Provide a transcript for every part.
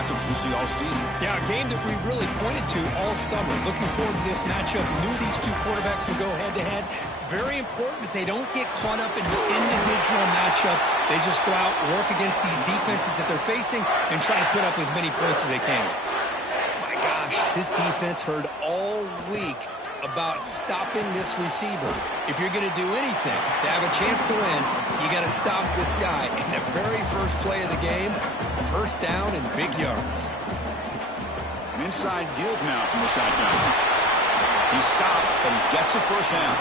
matchups we see all season. Yeah, a game that we really pointed to all summer. Looking forward to this matchup. Knew these two quarterbacks would go head-to-head. Very important that they don't get caught up in the individual matchup. They just go out, work against these defenses that they're facing, and try to put up as many points as they can. My gosh, this defense heard all week about stopping this receiver. If you're going to do anything to have a chance to win, you got to stop this guy. In the very first play of the game, first down and big yards. An inside give now from the shotgun. He stopped, but he gets a first down.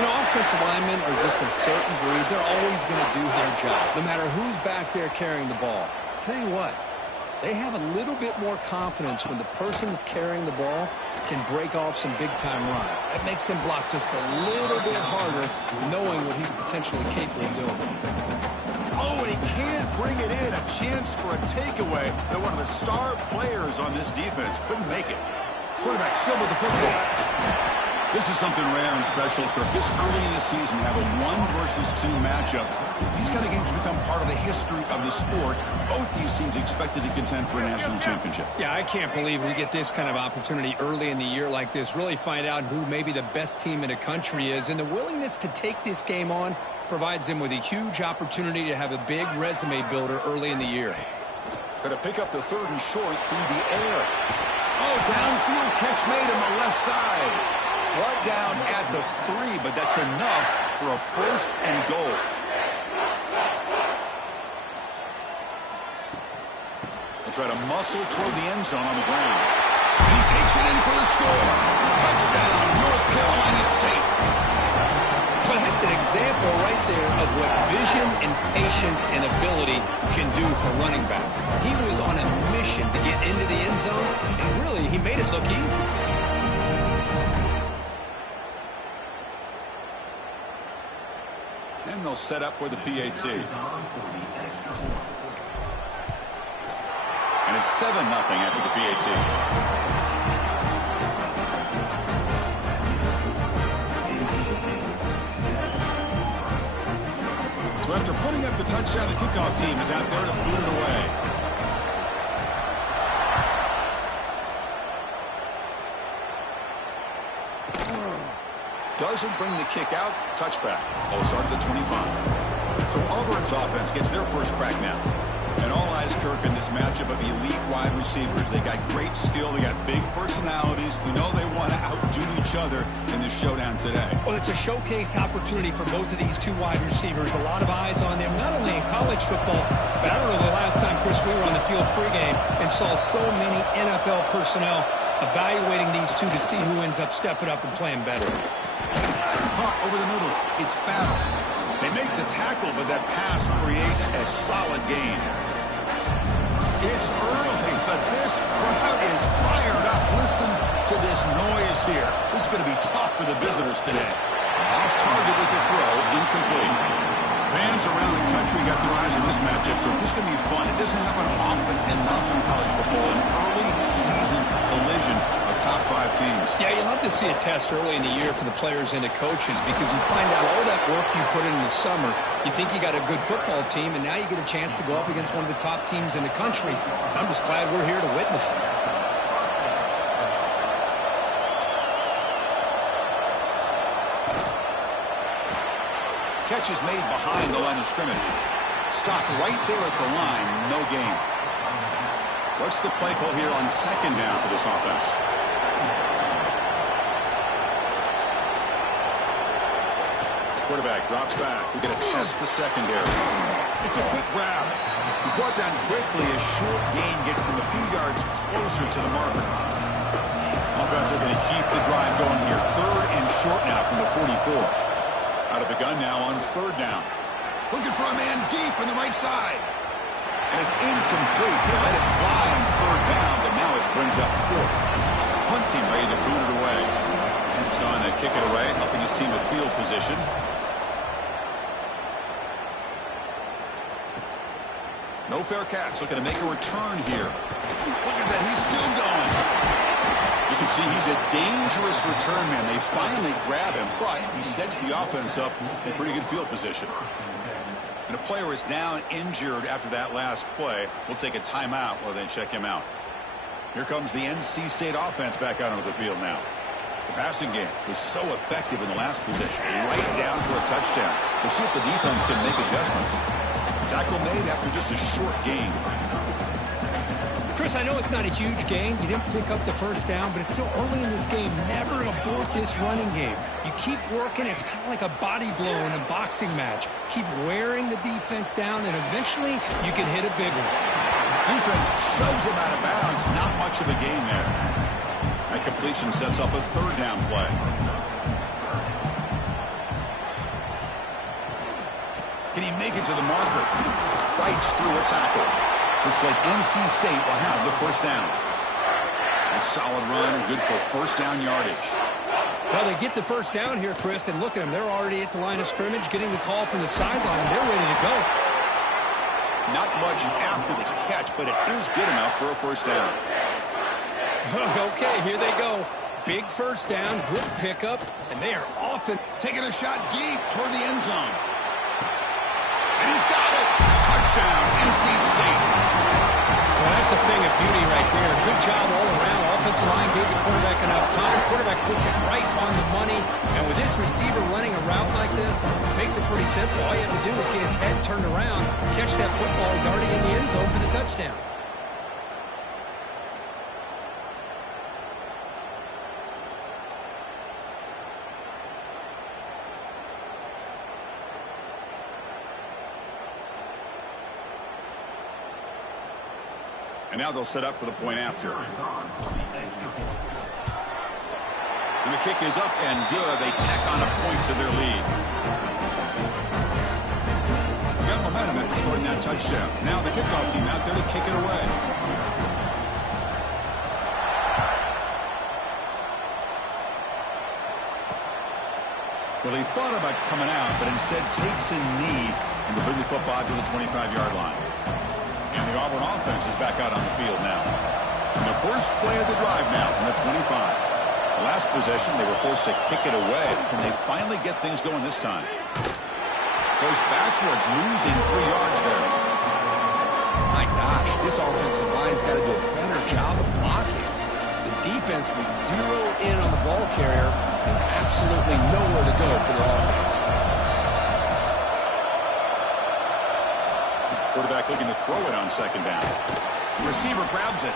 You know, offensive linemen are just a certain breed. They're always going to do their job, no matter who's back there carrying the ball. I'll tell you what, they have a little bit more confidence when the person that's carrying the ball can break off some big-time runs. That makes them block just a little bit harder, knowing what he's potentially capable of doing. Oh, and he can't bring it in. A chance for a takeaway. They're one of the star players on this defense. Couldn't make it. Quarterback still with the football. This is something rare and special, Kirk. This early in the season, have a 1-versus-2 matchup. These kind of games become part of the history of the sport. Both these teams expected to contend for a national championship. Yeah, I can't believe we get this kind of opportunity early in the year like this. Really find out who maybe the best team in the country is. And the willingness to take this game on provides them with a huge opportunity to have a big resume builder early in the year. Going to pick up the 3rd and short through the air. Oh, downfield catch made on the left side. Brought down at the 3, but that's enough for a 1st and goal. They'll try to muscle toward the end zone on the ground. And he takes it in for the score. Touchdown, North Carolina State. Well, that's an example right there of what vision and patience and ability can do for running back. He was on a mission to get into the end zone, and really, he made it look easy. And they'll set up for the PAT. And it's 7-0 after the PAT. So after putting up the touchdown, the kickoff team is out there to boot it away. Doesn't bring the kick out. Touchback. They'll start at the 25. So Auburn's offense gets their first crack now. And all eyes, Kirk, in this matchup of elite wide receivers. They got great skill. They got big personalities. You know they want to outdo each other in this showdown today. Well, it's a showcase opportunity for both of these two wide receivers. A lot of eyes on them, not only in college football, but I don't know the last time, Chris, we were on the field pregame and saw so many NFL personnel evaluating these two to see who ends up stepping up and playing better. Caught over the middle. It's battle. They make the tackle, but that pass creates a solid gain. It's early, but this crowd is fired up. Listen to this noise here. This is going to be tough for the visitors today. Off target with the throw, incomplete. Fans around the country got their eyes on this matchup, but this is going to be fun. It doesn't happen often enough in college football. An early season collision of top 5 teams. Yeah, you love to see a test early in the year for the players and the coaches because you find out all that work you put in the summer. You think you got a good football team, and now you get a chance to go up against one of the top teams in the country. I'm just glad we're here to witness it. Catch is made behind the line of scrimmage. Stopped right there at the line. No gain. What's the play call here on 2nd down for this offense? Quarterback drops back. We're going to test the secondary. It's a quick grab. He's brought down quickly. A short gain gets them a few yards closer to the marker. Offense are going to keep the drive going here. 3rd and short now from the 44. Out of the gun now on 3rd down. Looking for a man deep on the right side. And it's incomplete. They let it fly on 3rd down, but now it brings up 4th. Punt team ready to boot it away. He's on to kick it away, helping his team with field position. No fair catch. Looking to make a return here. Look at that. He's still going. You can see he's a dangerous return man. They finally grab him, but he sets the offense up in pretty good field position. And a player is down injured after that last play. We'll take a timeout while they check him out. Here comes the NC State offense back out onto the field now. The passing game was so effective in the last possession. Right down for a touchdown. We'll see if the defense can make adjustments. Tackle made after just a short gain. Chris, I know it's not a huge gain. You didn't pick up the first down, but it's still early in this game. Never abort this running game. You keep working. It's kind of like a body blow in a boxing match. Keep wearing the defense down, and eventually you can hit a big one. Defense shoves him out of bounds. Not much of a gain there. That completion sets up a third down play. Can he make it to the marker? Fights through a tackle. Looks like NC State will have the first down. A solid run, good for first down yardage. Well, they get the first down here, Chris, and look at them. They're already at the line of scrimmage, getting the call from the sideline. They're ready to go. Not much after the catch, but it is good enough for a first down. Okay, here they go. Big first down, good pickup, and they are off and taking a shot deep toward the end zone. And he's got it. Touchdown, NC State. Well, that's a thing of beauty right there. Good job all around. Offensive line gave the quarterback enough time. Quarterback puts it right on the money. And with this receiver running a route like this, it makes it pretty simple. All you have to do is get his head turned around, catch that football. He's already in the end zone for the touchdown. And now they'll set up for the point after. And the kick is up and good. They tack on a point to their lead. Got momentum after scoring that touchdown. Now the kickoff team out there to kick it away. Well, he thought about coming out, but instead takes a knee and will bring the football to the 25-yard line. And the Auburn offense is back out on the field now. And the first play of the drive now from the 25. The last possession, they were forced to kick it away. Can they finally get things going this time? Goes backwards, losing 3 yards there. My gosh, this offensive line's got to do a better job of blocking. The defense was zeroed in on the ball carrier and absolutely nowhere to go for their offense. Quarterback looking to throw it on second down. The receiver grabs it,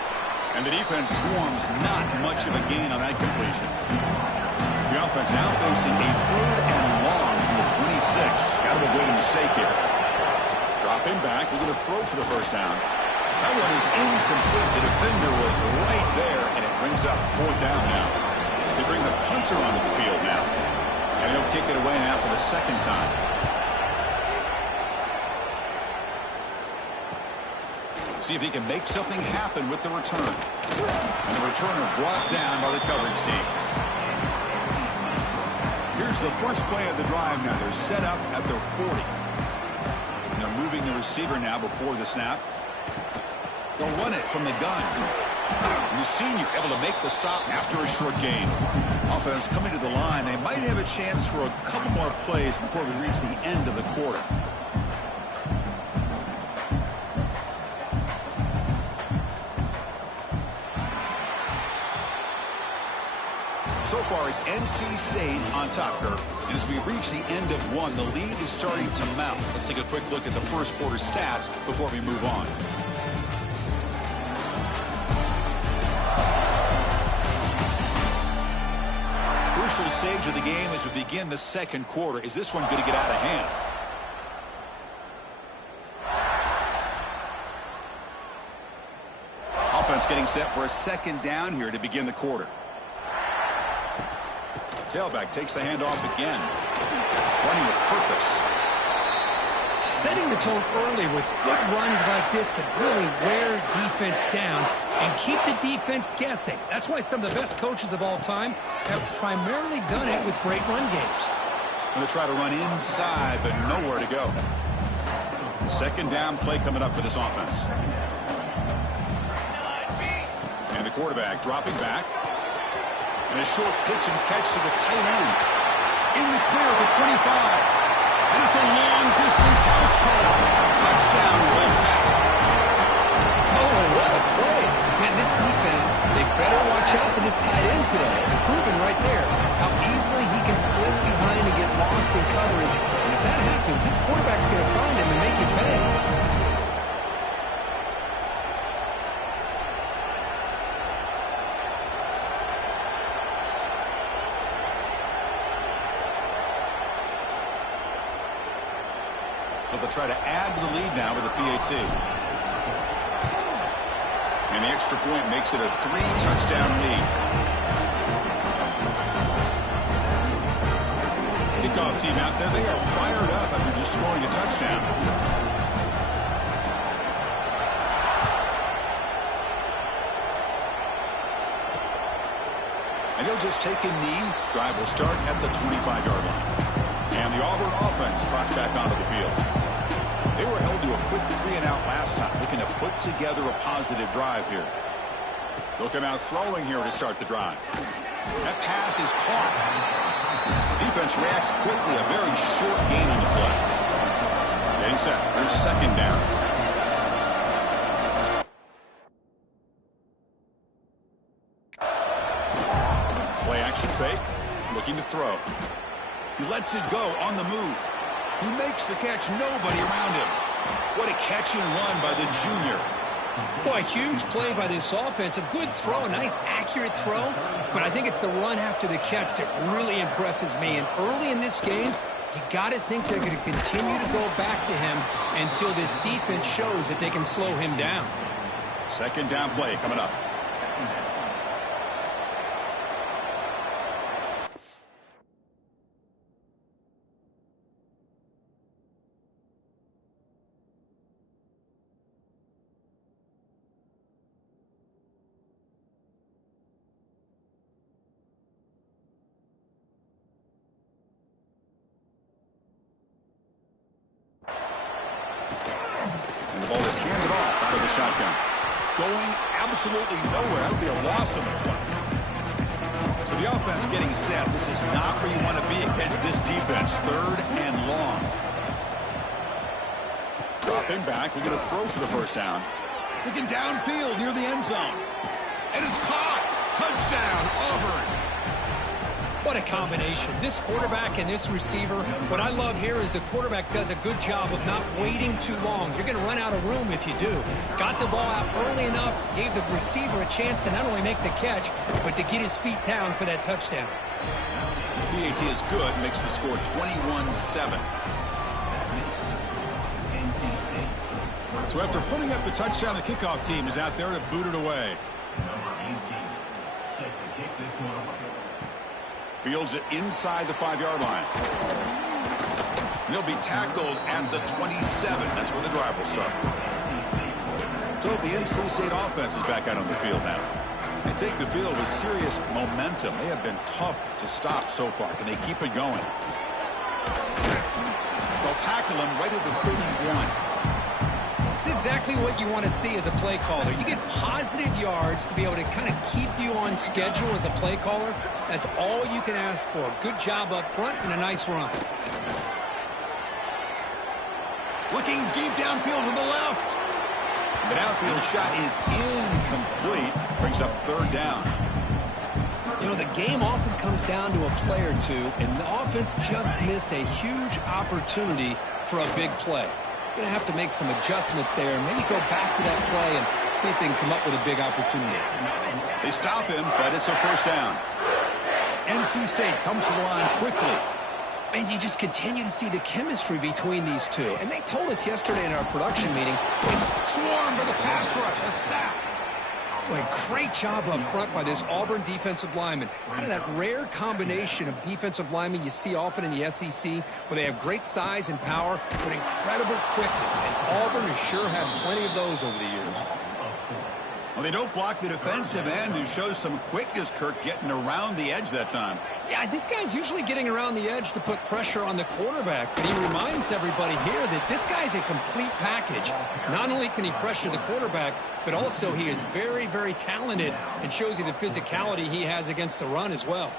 and the defense swarms. Not much of a gain on that completion. The offense now facing a third and long from the 26. Got to avoid a mistake here. Dropping back, looking to throw for the first down. That one is incomplete. The defender was right there, and it brings up fourth down now. They bring the punter onto the field now. And he'll kick it away now for the second time. See if he can make something happen with the return. And the returner brought down by the coverage team. Here's the first play of the drive now. They're set up at their 40. And they're moving the receiver now before the snap. They'll run it from the gun. And the senior able to make the stop after a short gain. Offense coming to the line. They might have a chance for a couple more plays before we reach the end of the quarter. So far, it's NC State on top here. And as we reach the end of one, the lead is starting to mount. Let's take a quick look at the first quarter stats before we move on. Crucial stage of the game as we begin the second quarter. Is this one going to get out of hand? Offense getting set for a second down here to begin the quarter. Tailback takes the handoff again. Running with purpose. Setting the tone early with good runs like this can really wear defense down and keep the defense guessing. That's why some of the best coaches of all time have primarily done it with great run games. Going to try to run inside, but nowhere to go. Second down play coming up for this offense. And the quarterback dropping back. And a short pitch and catch to the tight end. In the clear at the 25. And it's a long-distance house call. Touchdown, Wolfpack. Oh, what a play. Man, this defense, they better watch out for this tight end today. It's proven right there how easily he can slip behind and get lost in coverage. And if that happens, this quarterback's going to find him and make you pay. So they'll try to add to the lead now with a PAT. And the extra point makes it a 3-touchdown lead. Kickoff team out there, they are fired up after just scoring a touchdown. And he'll just take a knee. Drive will start at the 25-yard line. And the Auburn offense trots back onto the field. They were held to a quick 3-and-out last time, looking to put together a positive drive here. They'll come out throwing here to start the drive. That pass is caught. Defense reacts quickly, a very short gain on the play. Getting set, there's second down. Play action fake, looking to throw. He lets it go on the move. Who makes the catch? Nobody around him. What a catch and run by the junior. Boy, huge play by this offense. A good throw, a nice accurate throw. But I think it's the run after the catch that really impresses me. And early in this game, you got to think they're going to continue to go back to him until this defense shows that they can slow him down. Second down play coming up. And the ball is handed off out of the shotgun. Going absolutely nowhere. That would be a loss on the play. So the offense getting set. This is not where you want to be against this defense. Third and long. Dropping back. We're going to throw for the first down. Looking downfield near the end zone. And it's caught. Touchdown, Auburn. What a combination. This quarterback and this receiver. What I love here is the quarterback does a good job of not waiting too long. You're going to run out of room if you do. Got the ball out early enough, gave the receiver a chance to not only make the catch, but to get his feet down for that touchdown. PAT is good, makes the score 21-7. So after putting up the touchdown, the kickoff team is out there to boot it away. Fields it inside the 5-yard line. He'll be tackled at the 27. That's where the drive will start. So the NC State offense is back out on the field now. They take the field with serious momentum. They have been tough to stop so far. Can they keep it going? They'll tackle him right at the 31. It's exactly what you want to see as a play caller. You get positive yards to be able to kind of keep you on schedule as a play caller. That's all you can ask for. Good job up front and a nice run. Looking deep downfield to the left. The downfield shot is incomplete. Brings up third down. You know, the game often comes down to a play or two, and the offense just missed a huge opportunity for a big play. Going to have to make some adjustments there, maybe go back to that play and see if they can come up with a big opportunity. They stop him, but it's a first down. NC State comes to the line quickly. And you just continue to see the chemistry between these two. And they told us yesterday in our production meeting, he's swarmed by the pass rush, a sack. Boy, great job up front by this Auburn defensive lineman. Kind of that rare combination of defensive linemen you see often in the SEC, where they have great size and power, but incredible quickness. And Auburn has sure had plenty of those over the years. Well, they don't block the defensive end, who shows some quickness, Kirk, getting around the edge that time. Yeah, this guy's usually getting around the edge to put pressure on the quarterback, but he reminds everybody here that this guy's a complete package. Not only can he pressure the quarterback, but also he is very, very talented and shows you the physicality he has against the run as well.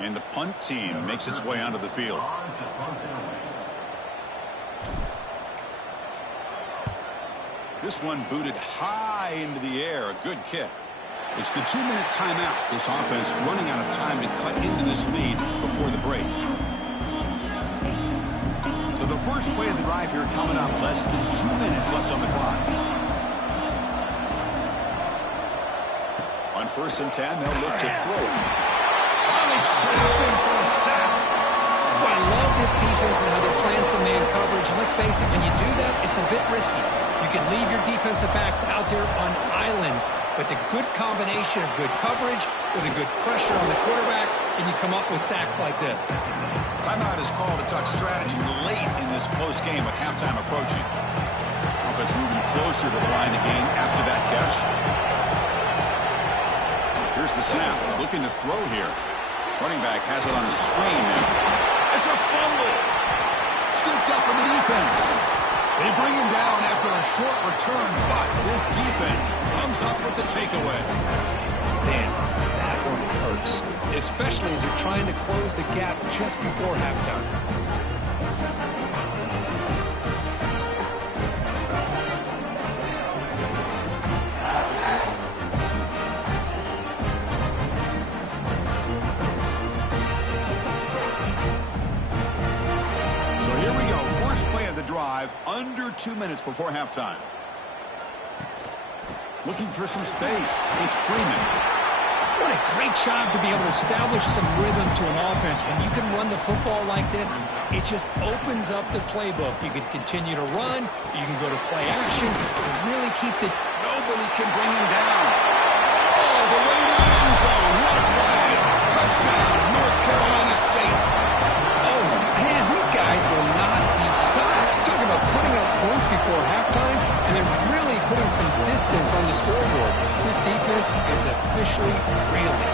And the punt team makes its way onto the field. This one booted high into the air. A good kick. It's the 2-minute timeout. This offense running out of time to cut into this lead before the break. So the first play of the drive here coming up. Less than 2 minutes left on the clock. On 1st and 10, they'll look to throw. Finally trapping for a sack. Well, I love this defense and how they're playing some man coverage. And let's face it, when you do that, it's a bit risky. You can leave your defensive backs out there on islands, but the good combination of good coverage with a good pressure on the quarterback, and you come up with sacks like this. Timeout is called to talk strategy late in this close game with halftime approaching. Offense moving closer to the line of game after that catch. Here's the snap. Looking to throw here. Running back has it on a screen now. It's a fumble. Scooped up in the defense. They bring him down after a short return, but this defense comes up with the takeaway. Man, that one hurts, especially as they're trying to close the gap just before halftime. Under 2 minutes before halftime. Looking for some space. It's Freeman. What a great job to be able to establish some rhythm to an offense. When you can run the football like this, it just opens up the playbook. You can continue to run. You can go to play action and really keep the... Nobody can bring him down. Oh, the way to the end zone. What a play. Touchdown, North Carolina State. Oh, man, these guys will not be stopped. Talking about putting up points before halftime and then really putting some distance on the scoreboard. This defense is officially reeling.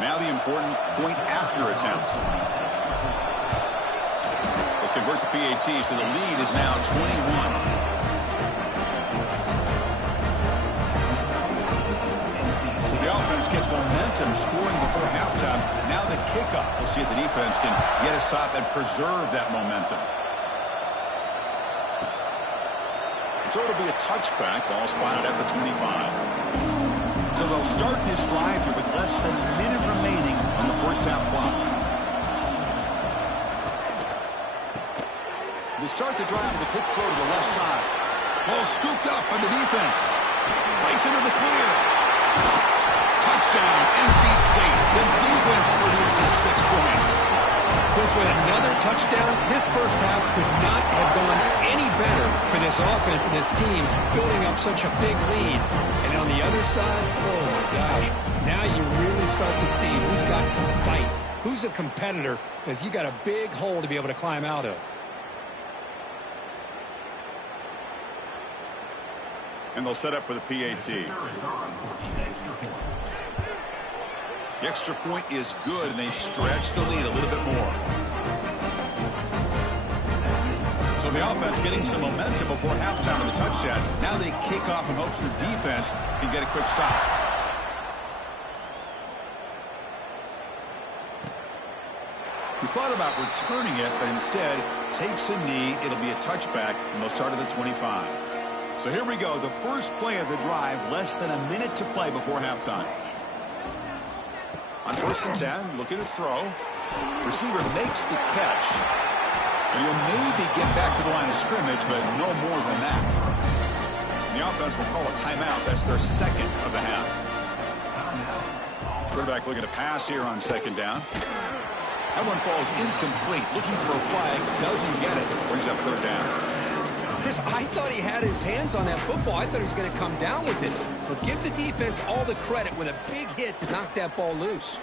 Now the important point after attempt. They convert the PAT, so the lead is now 21. Gets momentum scoring before halftime. Now the kickoff. We'll see if the defense can get a stop and preserve that momentum. So it'll be a touchback. Ball spotted at the 25. So they'll start this drive here with less than a minute remaining on the first half clock. They start the drive with a quick throw to the left side. Ball scooped up by the defense. Breaks into the clear. Touchdown, NC State. The defense produces 6 points. Chris, with another touchdown, this first half could not have gone any better for this offense and this team, building up such a big lead. And on the other side, oh my gosh, now you really start to see who's got some fight, who's a competitor, because you got a big hole to be able to climb out of. And they'll set up for the PAT. The extra point is good, and they stretch the lead a little bit more. So the offense getting some momentum before halftime with the touchdown. Now they kick off in hopes the defense can get a quick stop. He thought about returning it, but instead takes a knee. It'll be a touchback, and they'll start at the 25. So here we go, the first play of the drive, less than a minute to play before halftime. On 1st and 10, looking to throw. Receiver makes the catch. And he'll maybe get back to the line of scrimmage, but no more than that. And the offense will call a timeout. That's their second of the half. Quarterback looking to pass here on 2nd down. That one falls incomplete. Looking for a flag. Doesn't get it. Brings up 3rd down. Chris, I thought he had his hands on that football. I thought he was going to come down with it. But give the defense all the credit with a big hit to knock that ball loose.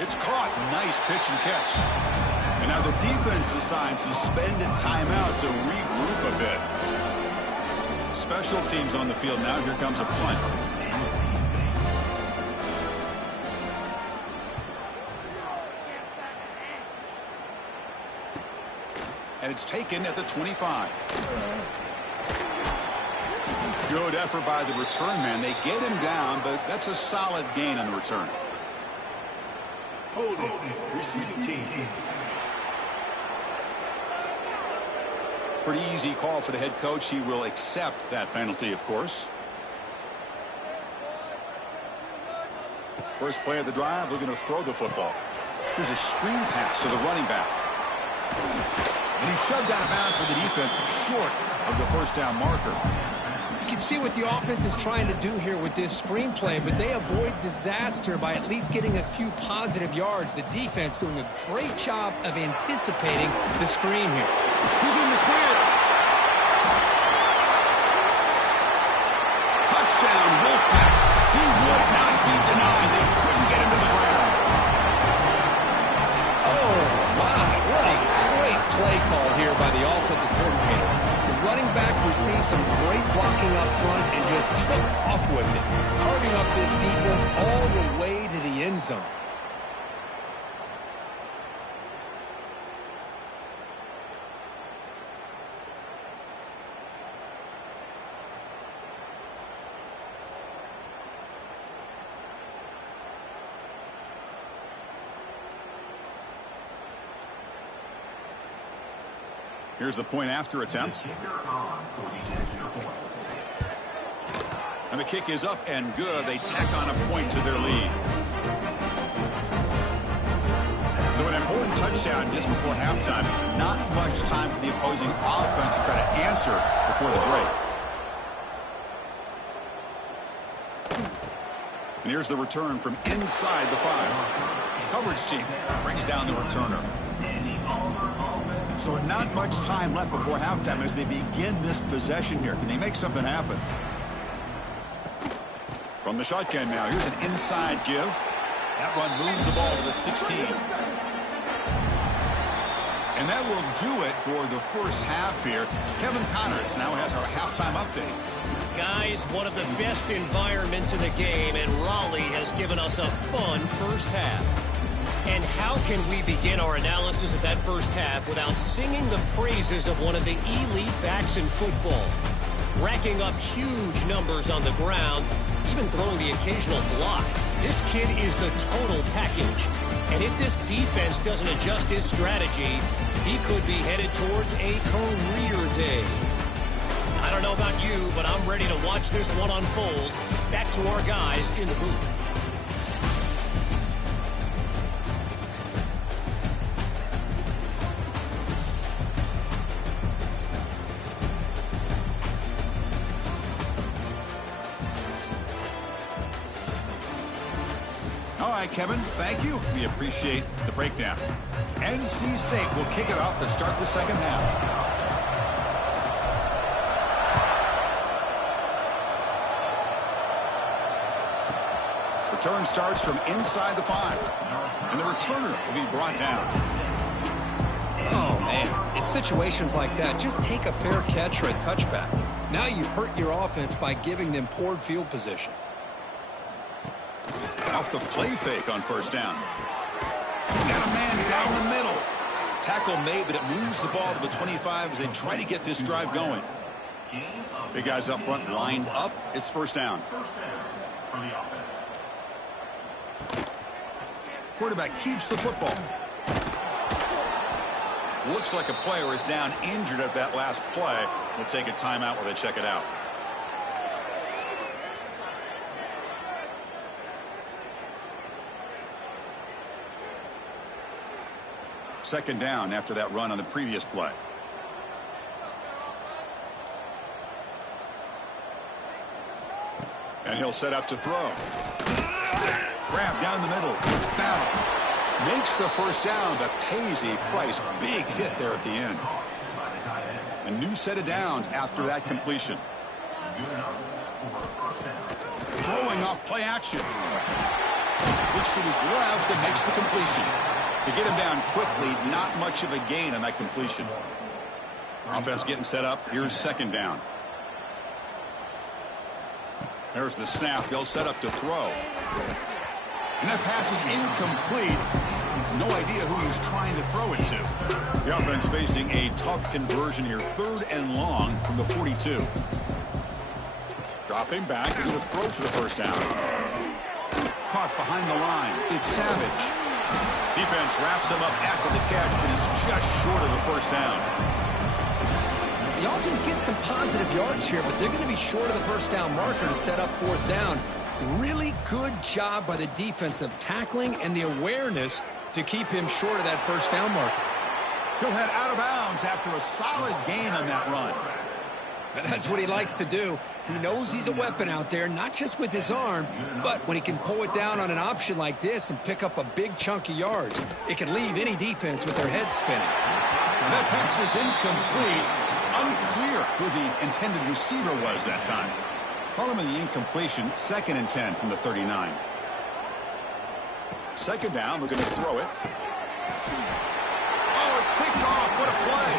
It's caught. Nice pitch and catch. And now the defense decides to spend a timeout to regroup a bit. Special teams on the field now. Here comes a punt. and it's taken at the 25. Good effort by the return man. They get him down, but that's a solid gain on the return. Holding, receiving team. Pretty easy call for the head coach. He will accept that penalty, of course. First play of the drive, looking to throw the football. Here's a screen pass to the running back. And he's shoved out of bounds with the defense short of the first down marker. You can see what the offense is trying to do here with this screenplay, but they avoid disaster by at least getting a few positive yards. The defense doing a great job of anticipating the screen here. He's in the clear. Touchdown, Wolfpack. He would not be denied. They couldn't get him to the ground. Oh, my. What a great play call here by the offensive coordinator. The running back received some great blocking up front and just took off with it, carving up this defense all the way to the end zone. Here's the point after attempt. And the kick is up and good. They tack on a point to their lead. So an important touchdown just before halftime. Not much time for the opposing offense to try to answer before the break. And here's the return from inside the 5. Coverage team brings down the returner. So not much time left before halftime as they begin this possession here. Can they make something happen? From the shotgun now, here's an inside give. That run moves the ball to the 16. And that will do it for the first half here. Kevin Connors now has our halftime update. Guys, one of the best environments in the game, and Raleigh has given us a fun first half. And how can we begin our analysis of that first half without singing the praises of one of the elite backs in football? Racking up huge numbers on the ground, even throwing the occasional block. This kid is the total package. And if this defense doesn't adjust its strategy, he could be headed towards a career day. I don't know about you, but I'm ready to watch this one unfold. Back to our guys in the booth. All right, Kevin, thank you. We appreciate the breakdown. NC State will kick it off to start the second half. Return starts from inside the 5. And the returner will be brought down. Oh, man. In situations like that, just take a fair catch or a touchback. Now you've hurt your offense by giving them poor field position. Off the play fake on first down. Got a man down the middle. Tackle made, but it moves the ball to the 25 as they try to get this drive going. Big guys up front lined up. It's first down. Quarterback keeps the football. Looks like a player is down injured at that last play. We'll take a timeout while they check it out. Second down after that run on the previous play. And he'll set up to throw. Grab down the middle. It's Bell. Makes the first down, but pays a price. Big hit there at the end. A new set of downs after that completion. Throwing off play action. Looks to his left and makes the completion. To get him down quickly, not much of a gain on that completion. Offense getting set up. Here's second down. There's the snap. They'll set up to throw. And that pass is incomplete. No idea who he was trying to throw it to. The offense facing a tough conversion here. 3rd and long from the 42. Dropping back. He's going to throw for the first down. Caught behind the line. It's Savage. Defense wraps him up after the catch, but he's just short of the first down. The offense gets some positive yards here, but they're going to be short of the first down marker to set up 4th down. Really good job by the defense of tackling and the awareness to keep him short of that first down marker. He'll head out of bounds after a solid gain on that run. And that's what he likes to do. He knows he's a weapon out there, not just with his arm, but when he can pull it down on an option like this and pick up a big chunk of yards, it can leave any defense with their head spinning. That pass is incomplete. Unclear who the intended receiver was that time. Call him in the incompletion. 2nd and 10 from the 39. 2nd down. We're going to throw it. Oh, it's picked off. What a play.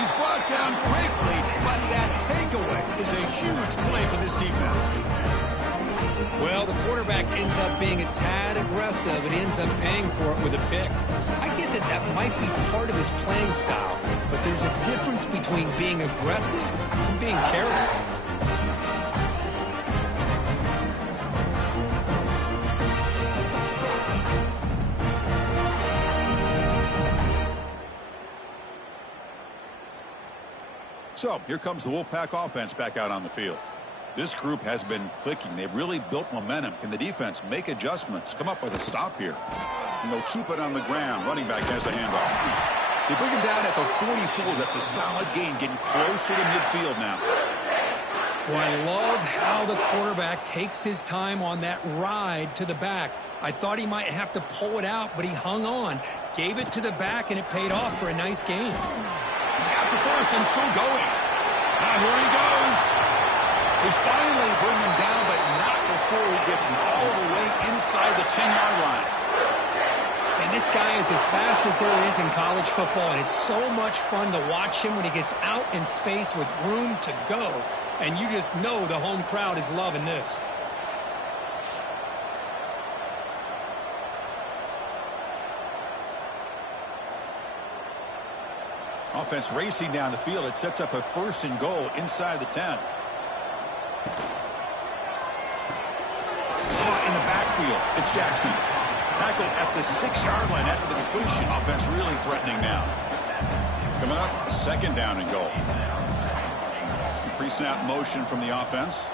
He's brought down quickly, but that takeaway is a huge play for this defense. Well, the quarterback ends up being a tad aggressive, but he ends up paying for it with a pick. I get that that might be part of his playing style, but there's a difference between being aggressive and being careless. So, here comes the Wolfpack offense back out on the field. This group has been clicking. They've really built momentum. Can the defense make adjustments? Come up with a stop here. And they'll keep it on the ground. Running back has the handoff. They bring him down at the 44. That's a solid gain, getting closer to midfield now. Boy, I love how the quarterback takes his time on that ride to the back. I thought he might have to pull it out, but he hung on. Gave it to the back, and it paid off for a nice gain. He's got the first and still going. Now here he goes. They finally bring him down, but not before he gets all the way inside the 10-yard line. And this guy is as fast as there is in college football, and it's so much fun to watch him when he gets out in space with room to go. And you just know the home crowd is loving this. Offense racing down the field. It sets up a 1st and goal inside the 10. In the backfield, it's Jackson. Tackled at the 6-yard line after the completion. Offense really threatening now. Coming up, 2nd down and goal. Pre-snap motion from the offense.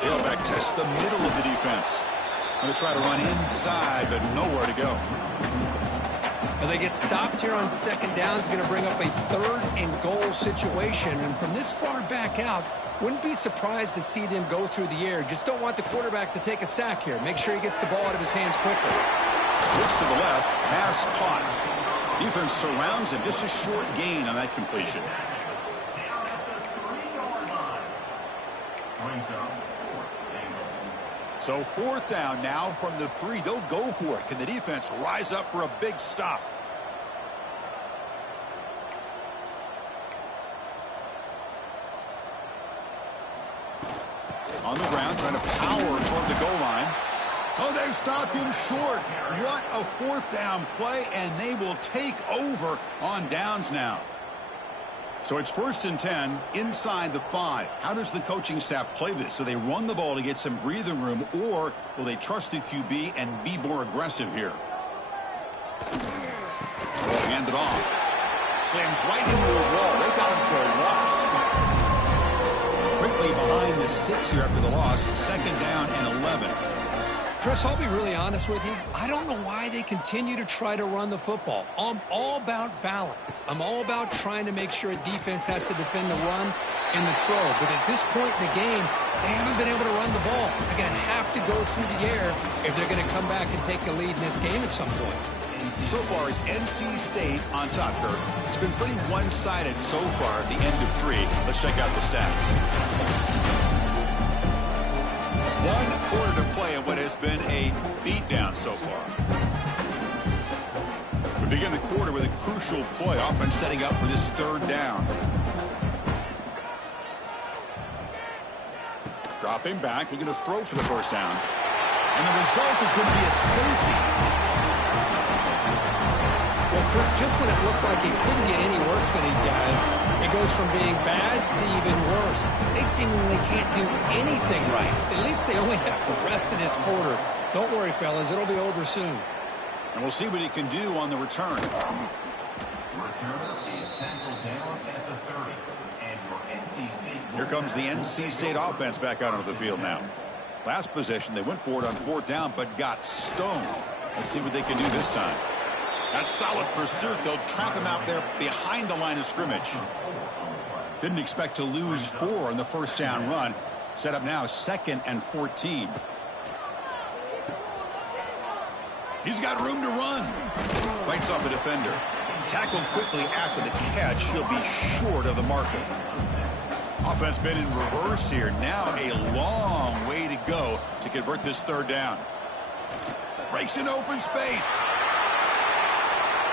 Tailback tests the middle of the defense. Going to try to run inside, but nowhere to go. Well, they get stopped here on 2nd down. It's going to bring up a 3rd and goal situation. And from this far back out, wouldn't be surprised to see them go through the air. Just don't want the quarterback to take a sack here. Make sure he gets the ball out of his hands quickly. Looks to the left. Pass caught. Defense surrounds him. Just a short gain on that completion. So 4th down now from the 3. They'll go for it. Can the defense rise up for a big stop? On the ground, trying to power toward the goal line. Oh, they've stopped him short. What a 4th down play, and they will take over on downs now. So it's 1st and 10 inside the 5. How does the coaching staff play this? So they run the ball to get some breathing room, or will they trust the QB and be more aggressive here? Hand it off. Slams right into the wall. They got him for a loss. Quickly behind the sticks here after the loss. 2nd down and 11. Chris, I'll be really honest with you. I don't know why they continue to try to run the football. I'm all about balance. I'm all about trying to make sure a defense has to defend the run and the throw. But at this point in the game, they haven't been able to run the ball. They're going to have to go through the air if they're going to come back and take the lead in this game at some point. So far as NC State on top, Kurt. It's been pretty one-sided so far at the end of 3. Let's check out the stats. 1 quarter to play in what has been a beatdown so far. We begin the quarter with a crucial play. Offense setting up for this 3rd down. Dropping back. They're going to throw for the first down. And the result is going to be a safety. Well, Chris, just when it looked like it couldn't get any worse for these guys, it goes from being bad to even worse. They seemingly can't do anything right. At least they only have the rest of this quarter. Don't worry, fellas. It'll be over soon. And we'll see what he can do on the return. Returner is tackled down at the 30. And your NC State. Here comes the NC State offense back out onto the field now. Last possession, they went for it on 4th down, but got stoned. Let's see what they can do this time. That solid pursuit. They'll trap him out there behind the line of scrimmage. Didn't expect to lose 4 on the first down run. Set up now 2nd and 14. He's got room to run. Bites off a defender. Tackled quickly after the catch. He'll be short of the marker. Offense been in reverse here. Now a long way to go to convert this 3rd down. Breaks in open space.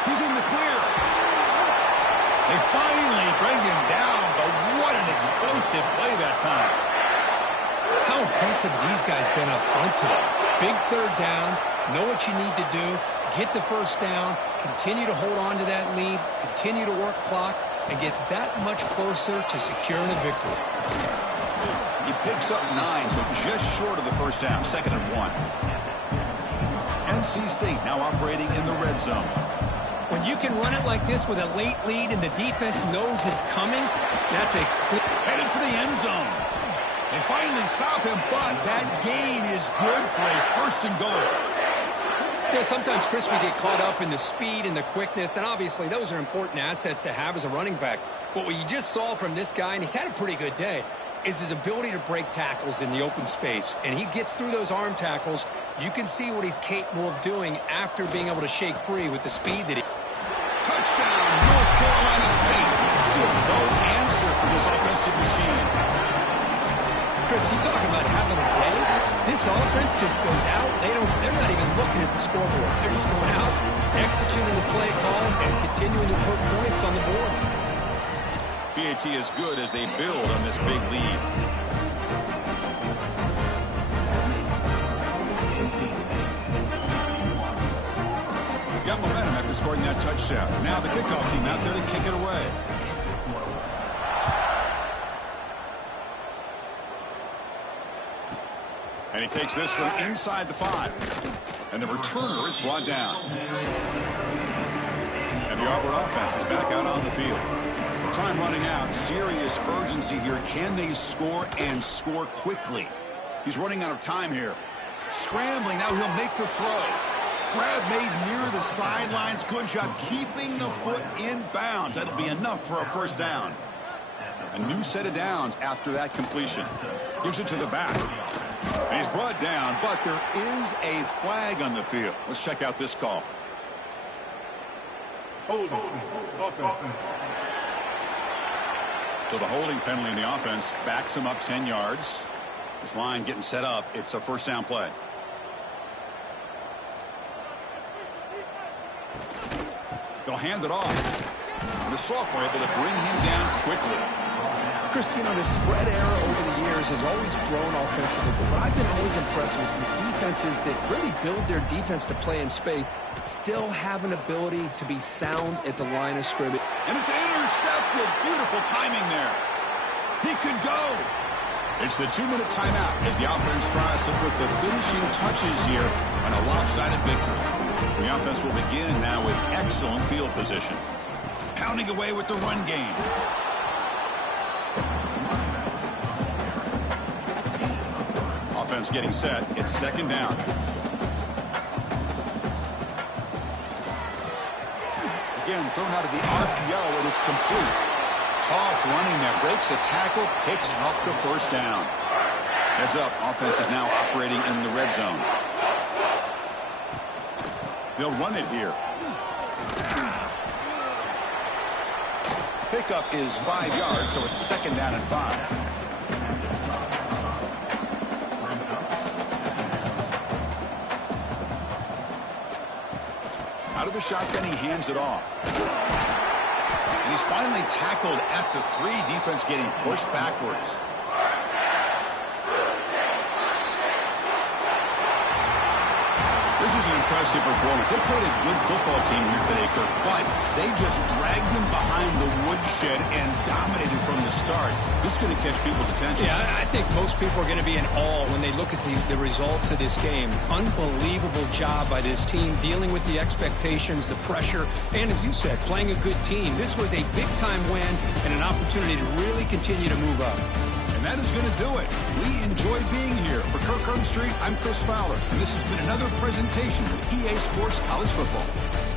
He's in the clear. They finally bring him down, but what an explosive play that time. How impressive these guys been up front today. Big 3rd down. Know what you need to do. Get the 1st down. Continue to hold on to that lead. Continue to work clock. And get that much closer to securing a victory. He picks up 9, so just short of the 1st down. 2nd and 1. NC State now operating in the red zone. When you can run it like this with a late lead and the defense knows it's coming, that's a quick. Headed for the end zone. They finally stop him, but that gain is good for a 1st and goal. Yeah, sometimes, Chris, we get caught up in the speed and the quickness, and obviously those are important assets to have as a running back. But what you just saw from this guy, and he's had a pretty good day, is his ability to break tackles in the open space. And he gets through those arm tackles. You can see what he's capable of doing after being able to shake free with the speed that he... Touchdown, North Carolina State. Still no answer for this offensive machine. Chris, you talking about having a day? This offense just goes out. They're not even looking at the scoreboard. They're just going out, executing the play call, and continuing to put points on the board. BAT is good as they build on this big lead. Got momentum after scoring that touchdown. Now the kickoff team out there to kick it away. And he takes this from inside the 5. And the returner is brought down. And the Auburn offense is back out on the field. Time running out. Serious urgency here. Can they score and score quickly? He's running out of time here. Scrambling. Now he'll make the throw. Grab made near the sidelines. Good job keeping the foot in bounds. That'll be enough for a 1st down. A new set of downs after that completion. Gives it to the back. And he's brought down, but there is a flag on the field. Let's check out this call. Holding. Offense. So the holding penalty in the offense backs him up 10 yards. This line getting set up. It's a 1st down play. They'll hand it off. And the sophomore able to bring him down quickly. Chris, you know, the spread era over the years has always grown offensively, but what I've been always impressed with defenses that really build their defense to play in space still have an ability to be sound at the line of scrimmage. And it's intercepted. Beautiful timing there. He could go. It's the 2-minute timeout as the offense tries to put the finishing touches here on a lopsided victory. The offense will begin now with excellent field position. Pounding away with the run game. Offense getting set. It's 2nd down. Again, thrown out of the RPO, and it's complete. Tough running there. Breaks a tackle, picks up the 1st down. Heads up. Offense is now operating in the red zone. They'll run it here. Pickup is 5 yards, so it's 2nd down and 5. Out of the shotgun, he hands it off. And he's finally tackled at the 3. Defense getting pushed backwards. impressive performance. They played a good football team here today, Kirk, but they just dragged them behind the woodshed and dominated from the start. This is going to catch people's attention. Yeah, I think most people are going to be in awe when they look at the results of this game. Unbelievable job by this team dealing with the expectations, the pressure, and as you said, playing a good team. This was a big-time win and an opportunity to really continue to move up. And that is going to do it. We enjoy being here. For Kirk Street, I'm Chris Fowler, and this has been another presentation of EA Sports College Football.